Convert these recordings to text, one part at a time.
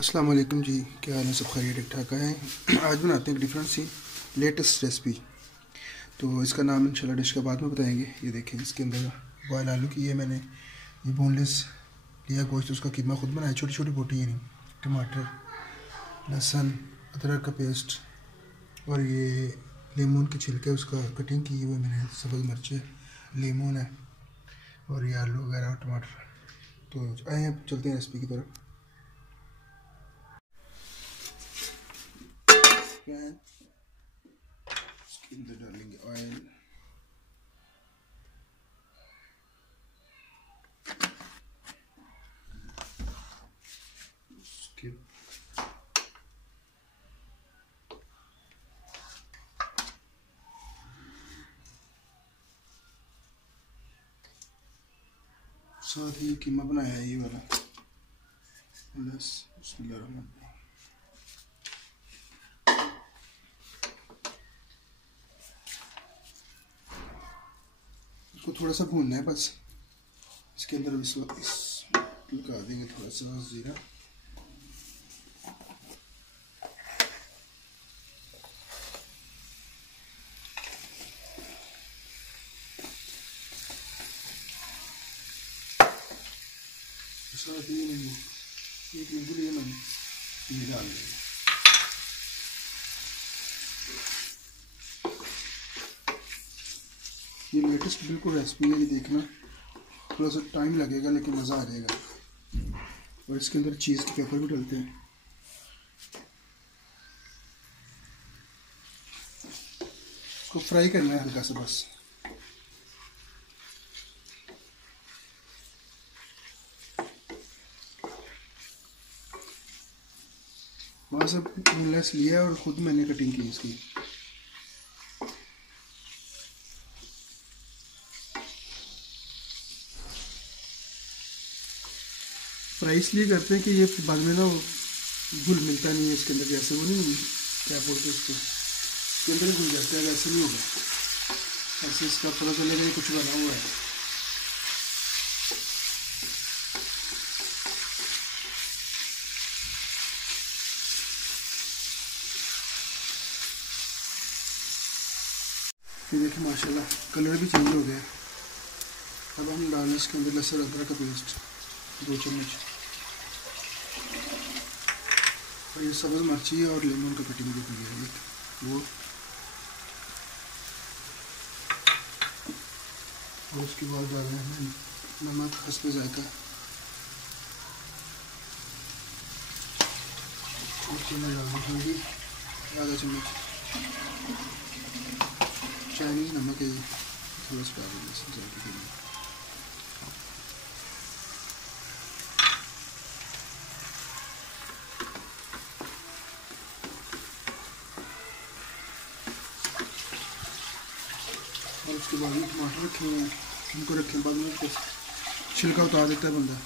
अस्सलाम वालेकुम जी। क्या हाल है? सब खैरियत ठीक ठाक है। आज बनाते हैं एक डिफरेंट सी लेटेस्ट रेसिपी। तो इसका नाम इंशाल्लाह डिश के बाद में बताएंगे। ये देखें, इसके अंदर बॉयल आलू की है मैंने, ये बोनलेस लिया गोश्त, उसका कीमा खुद बनाया, छोटी छोटी बोटी है नहीं, टमाटर, लहसुन, अदरक का पेस्ट, और ये लेमन के छिलके उसका कटिंग की हुई मैंने, सब्ज़ मिर्चें, लेमन है, और ये आलू वगैरह और टमाटर। तो आए अब चलते हैं रेसिपी की तरफ। पैन, इसके अंदर डालेंगे ऑयल, उसके साथ ही कीमा बनाया है ये वाला। बस बिस्मिल्लाह। इसको थोड़ा सा भूनना है बस। इसके अंदर इस लगा देंगे थोड़ा सा जीरा, साथ ही नींबू, एक नींबू लिए मैंने, ये डाल देंगे। ये लेटेस्ट बिल्कुल रेसिपी है, ये देखना थोड़ा सा टाइम लगेगा लेकिन मज़ा आ जाएगा। और इसके अंदर चीज़ के पेपर भी डलते हैं। इसको फ्राई करना है हल्का सा बस। वहाँ से बोनलेस लिया और खुद मैंने कटिंग की इसकी। फ्राई इसलिए करते हैं कि ये बाद में ना घुल मिलता नहीं है इसके अंदर, जैसे वो नहीं क्या बोलते हैं इसके अंदर घुल जाता है, वैसे नहीं होगा। ऐसे इसका पता चलेगा ये कुछ बना हुआ है। ये देखिए माशाल्लाह कलर भी चेंज हो गया। अब हम डालें इसके अंदर लहसुन अदरक का पेस्ट 2 चम्मच, और ये सब्ज़ मिर्ची और लेमन का कटिंग भी किया है वो, और उसके बाद डालें हमें नमक हस्ब जायका, उसके अंदर डालना हल्दी आधा चम्मच, चाइनीज़ नमक है ये, थोड़ा सा डाल देंगे जायके के लिए। और उसके बाद में टमाटर रखे हुए हैं, उनको रखें, बाद में छिलका उतार देता है बंदा।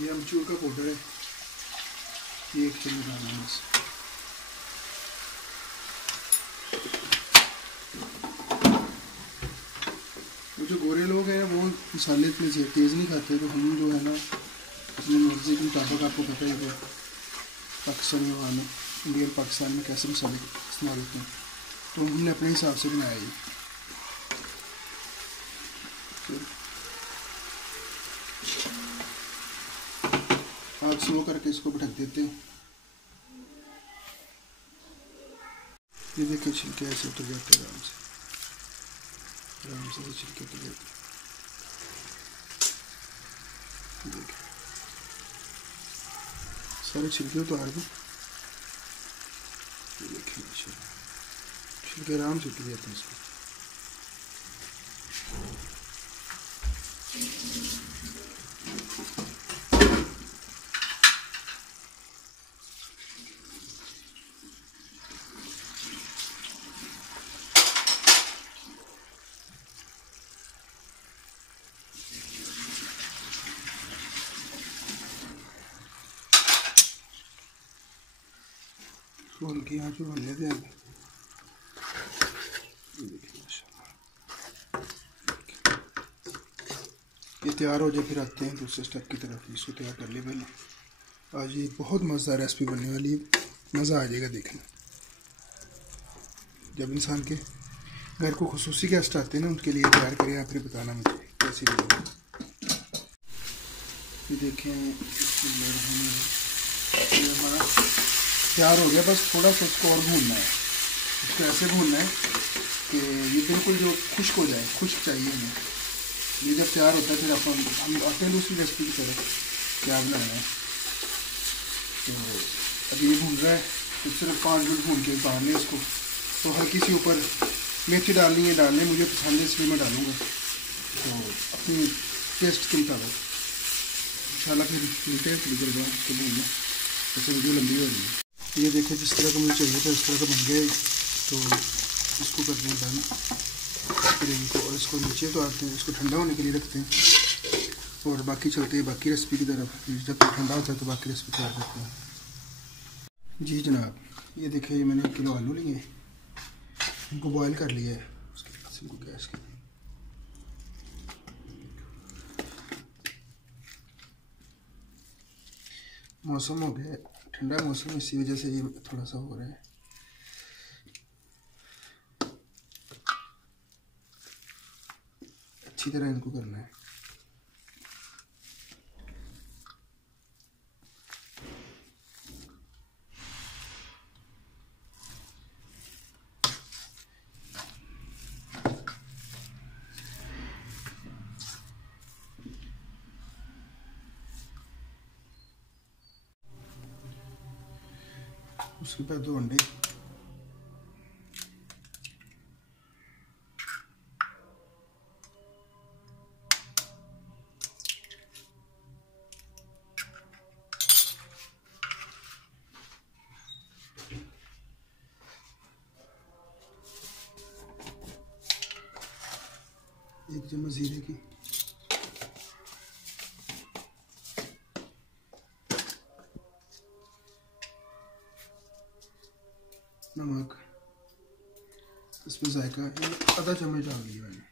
ये अमचूर का पाउडर है, ये 1 चम्मच डालना है बस। वो जो गोरे लोग हैं वो मसाले इतने तेज़ नहीं खाते, तो हम जो है ना अपनी मर्ज़ी के मुताबिक, आपको पता है तो पाकिस्तानी वहाँ में, इंडियन पाकिस्तान में कैसे मसाले इस्तेमाल होते हैं, तो हमने अपने हिसाब से बनाया ये। आग स्लो करके इसको ढक देते हैं। ये देखिए छिलके ऐसे उतर जाते हैं, आराम से छिलके उतर जाते हैं। देखिए सारे छिलके उतार दो, देखिए छिलके आराम से उतर जाते हैं इसमें। इसको हल्की आंच पे बनने दें। ये तैयार हो जाए फिर आते हैं दूसरे स्टेप की तरफ। इसको तैयार कर ले पहले। आज ये बहुत मज़ेदार रेसिपी बनने वाली है, मज़ा आ जाएगा देखना। जब इंसान के घर को खुसूसी गेस्ट आते हैं ना, उनके लिए तैयार करें या फिर बताना मुझे कैसी लगी। ये देखें ये हमारा तैयार हो गया, बस थोड़ा सा उसको और भूनना है। इसको ऐसे भूनना है कि ये बिल्कुल जो खुश्क हो जाए, खुश्क चाहिए हमें। ये जब तैयार होता है फिर हम आते हैं दूसरी रेसिपी की तरफ क्या बनाना है। तो अभी ये भून रहा है, तो सिर्फ 5 मिनट भून के उतार लें इसको। तो हल्की सी ऊपर मिर्ची डालनी है, डालने मुझे पसंद है इसलिए मैं डालूँगा, तो अपनी टेस्ट के मुताबिक। इंशाल्लाह फिर मिलते हैं थोड़ी देर बाद इसको भूनना, जैसे वीडियो लंबी हो रही है। ये देखिए जिस तरह का मुझे चाहिए था उस तरह का बन गया। तो इसको करते हैं बंद फिर इनको, और इसको नीचे उतारते हैं, इसको ठंडा होने के लिए रखते हैं और बाकी चलते हैं बाकी रेसिपी की तरफ। जब तक ठंडा होता है तो बाकी रेसिपी तैयार करते हैं। जी जनाब, ये देखिए ये मैंने 1 किलो आलू लिए, इनको बॉयल कर लिया है। उसके बाद इनको गैस की मौसम हो गया ठंडा मौसम, इसी वजह से ये थोड़ा सा हो रहा है। अच्छी तरह इनको करना है। उसके बाद 2 अंडे, एक चम्मच जीरे की, नमक, इसमें जायका आधा चम्मच डाल दिया मैंने।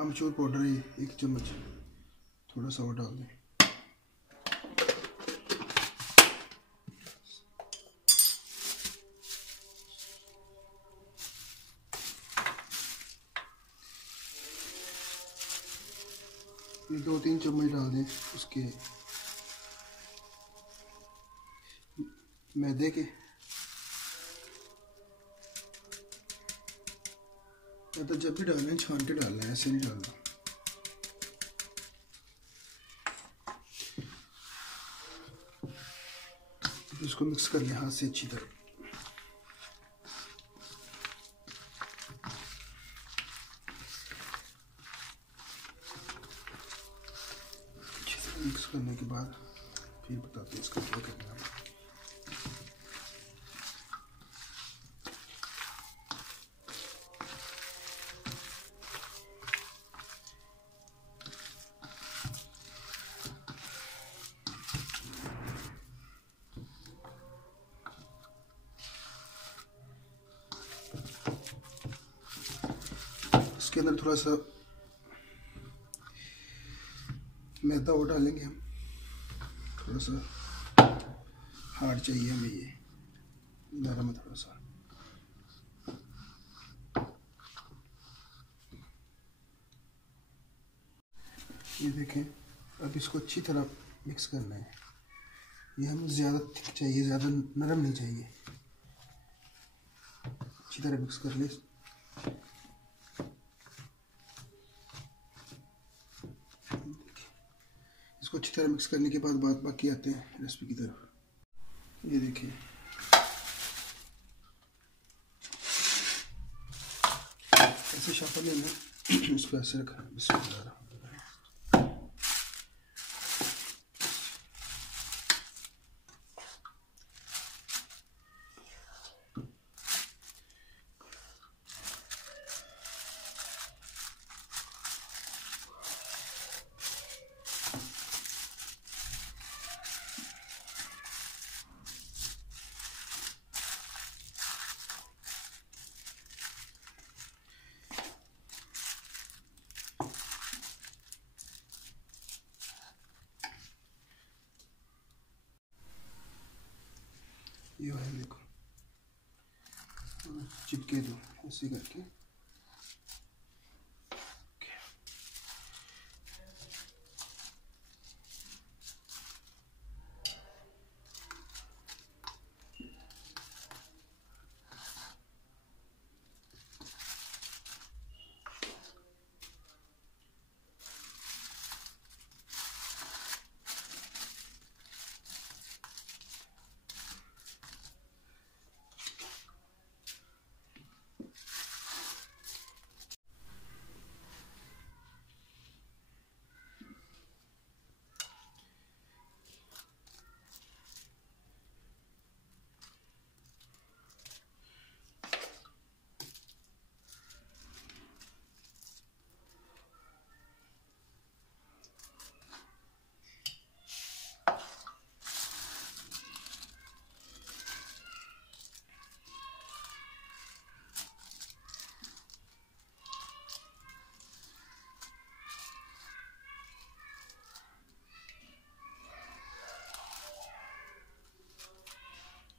आमचूर पाउडर 1 चम्मच, थोड़ा सा और डाल दें। ये 2-3 चम्मच डाल दें उसके मैदे के। या तो जब भी डालना है छान के डालना है, ऐसे नहीं डालना। इसको मिक्स कर लें हाथ से अच्छी तरह। अच्छी तरह मिक्स करने के बाद फिर बताते हैं इसका क्या करना है। इसके अंदर थोड़ा सा मैदा और डालेंगे हम, थोड़ा सा हार्ड चाहिए हमें, ये नरम है थोड़ा सा। ये देखें, अब इसको अच्छी तरह मिक्स करना है। ये हमें ज़्यादा थिक चाहिए, ज़्यादा नरम नहीं चाहिए। अच्छी तरह मिक्स कर ले। इसको अच्छी तरह मिक्स करने के बाद बाकी आते हैं रेसिपी की तरफ। ये देखिए ऐसे शाफा लेना, इसको ऐसे रखना। बिस्मिल्लाह। ये ऑयल देखो चिपके दो ऐसे करके।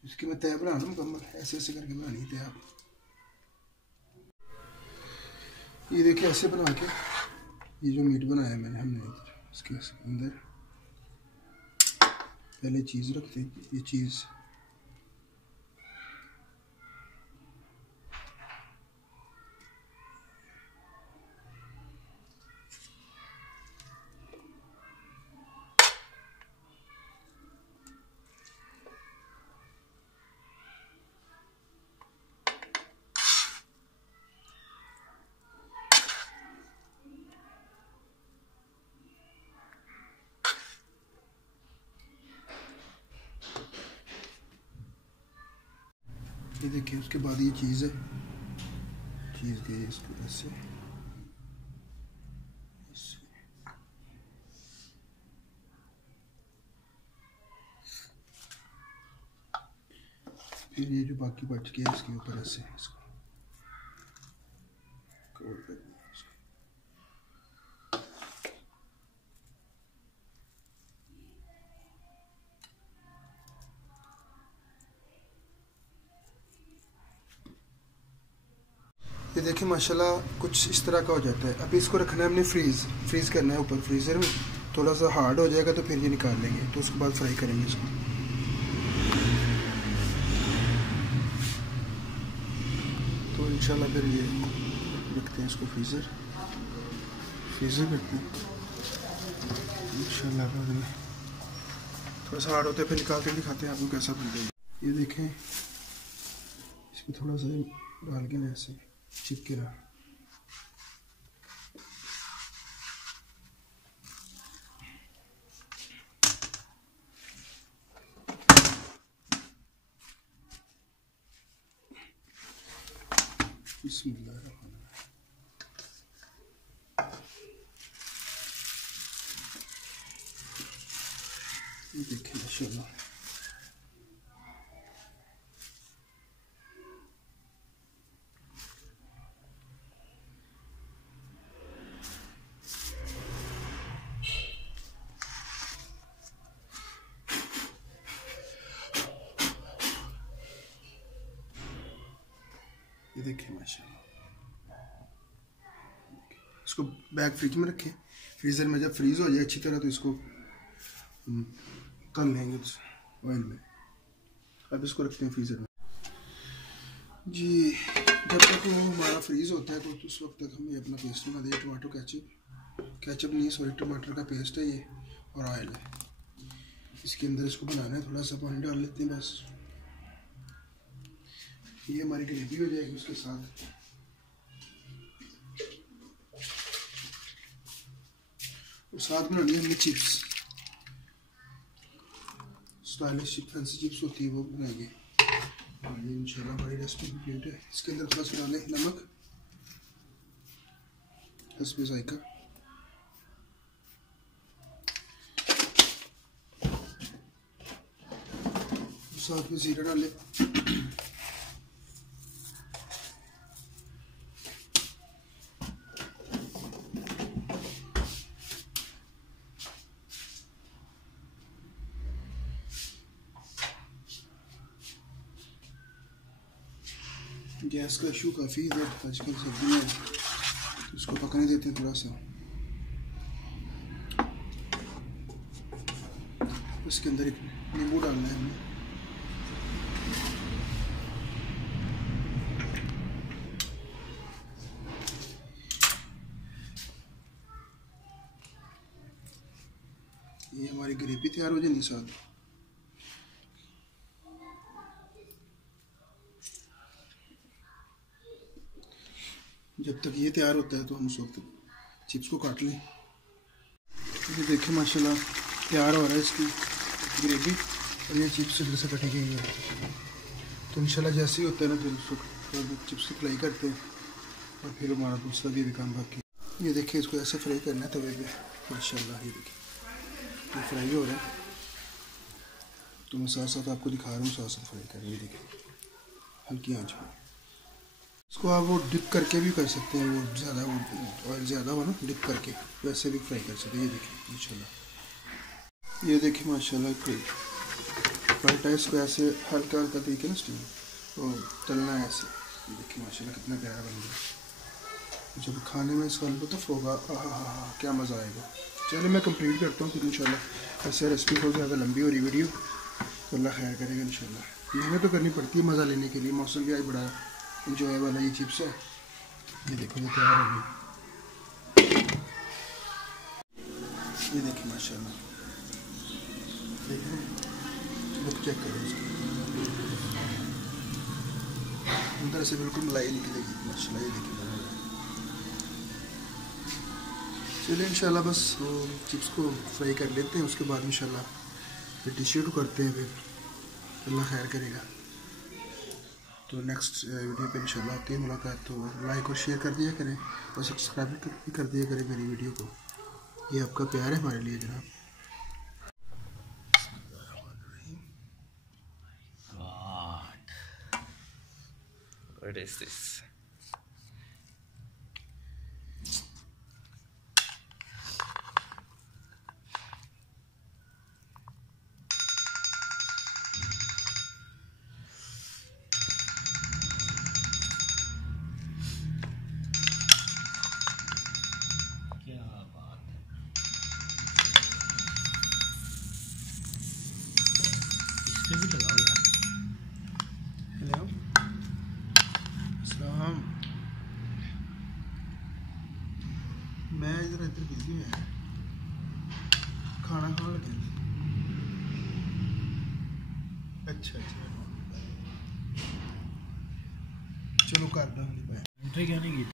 इसकी मैं तय बनाना मुकम्मल, ऐसे ऐसे करके बनानी है तय आप। ये देखिए ऐसे बना के ये जो मीट बनाया मैंने हमने इसके अंदर पहले चीज़ रखते हैं। ये चीज़ ये देखिए। उसके बाद ये चीज़ है, चीज़ के इसको ऐसे फिर ये जो बाकी बच गया इसके ऊपर ऐसे इसको कवर कर दिया। ये देखिए माशाल्लाह कुछ इस तरह का हो जाता है। अभी इसको रखना है हमने फ्रीज़ करना है ऊपर फ्रीज़र में। थोड़ा सा हार्ड हो जाएगा तो फिर ये निकाल लेंगे, तो उसके बाद फ्राई करेंगे इसको। तो इंशाल्लाह फिर ये रखते हैं इसको फ्रीज़र करते हैं इंशाल्लाह। बाद में थोड़ा सा हार्ड होता है फिर निकाल के दिखाते हैं आपको कैसा बन जाएगा। ये देखें इसको थोड़ा सा डाल के ना ऐसे चिपके रहा। ये देखें माशाल्लाह। ये देखिए माशाल्लाह। इसको बैग फ्रिज में रखें, फ्रीज़र में जब फ्रीज़ हो जाए अच्छी तरह तो इसको तल लेंगे ऑयल में। अब इसको रखते हैं फ्रीज़र में जी। जब तक वो हमारा फ्रीज़ होता है तो उस वक्त तक हमें अपना पेस्ट बना दिया। टमाटो केचप नहीं सॉरी टमाटर का पेस्ट है ये, और ऑयल है। इसके अंदर इसको बनाना है, थोड़ा सा पानी डाल लेते हैं बस। ये हमारी ग्रेवी हो जाएगी। उसके साथ बनानी है हमने चिप्स, स्टाइलिश फैंसी चिप्स होती है वो बनाएंगे। ये इंशाल्लाह हमारी रेसिपी कंप्लीट है। इसके अंदर थोड़ा सा डालें नमक, हस्बे जायका, साथ में जीरा डालें। गैस का इशू काफ़ी इधर आजकल सर्दी में, इसको पकने देते हैं थोड़ा सा। इसके अंदर एक नींबू डालना है हमें। ये हमारी ग्रेवी तैयार हो जाएगी साथ। जब तक ये तैयार होता है तो हम उस वक्त चिप्स को काट लें। ये देखिए माशाल्लाह तैयार हो रहा है इसकी ग्रेवी, और ये चिप्स इधर से कटी गई है। तो इंशाल्लाह जैसे ही होता है ना फिर उसको चिप्स की फ्राई करते हैं, और फिर हमारा दूसरा भी काम बाकी। ये देखिए इसको ऐसे फ्राई करना है तवे पे माशाल्लाह। ये देखिए ये फ्राई हो रहा है, तो मैं साथ साथ आपको दिखा रहा हूँ, साथ साथ फ्राई कर रही है। देखिए हल्की आंच में इसको आप वो डिप करके भी कर सकते हैं, वो ज़्यादा वो ऑयल ज़्यादा हो ना, डिप करके वैसे भी फ्राई कर सकते हैं। ये देखिए माशाल्लाह, ये देखिए माशाल्लाह पलटा है इसको ऐसे हल्का हल्का तरीके ना स्टीम और तलना है ऐसे। ये देखिए माशाल्लाह कितना प्यारा बन गया। जब खाने में इसका लुत्फ़ होगा, क्या मज़ा आएगा। चलिए मैं कंप्लीट करता हूँ फिर इंशाल्लाह। ऐसे रेसिपी बहुत ज़्यादा लंबी हो रही वीडियो, तो अल्लाह खैर करेगा इंशाल्लाह। मेहनत तो करनी पड़ती है मज़ा लेने के लिए। मौसम भी आज बड़ा इंजॉय वाला ये चिप्स है। ये देखो ये तैयार हो गई। ये देखिए माशाल्लाह, देखिए लुक चेक करो इसकी, अंदर से बिल्कुल मलाई निकलेगी माशाल्लाह। ये देखिए चलिए इंशाल्लाह बस वो चिप्स को फ्राई कर लेते हैं, उसके बाद इंशाल्लाह फिर डिश करते हैं। फिर अल्लाह खैर करेगा तो नेक्स्ट वीडियो पे इंशाल्लाह होती है मुलाकात। तो लाइक और शेयर कर दिया करें, और सब्सक्राइब भी कर दिया करें मेरी वीडियो को। ये आपका प्यार है हमारे लिए जनाब। What is this? भी लगाओ यार। हेलो अस्सलाम, मैं इधर बिजी हूँ यार, खाना खाने लगे। अच्छा चलो कर दो। एंट्री क्यों नहीं की?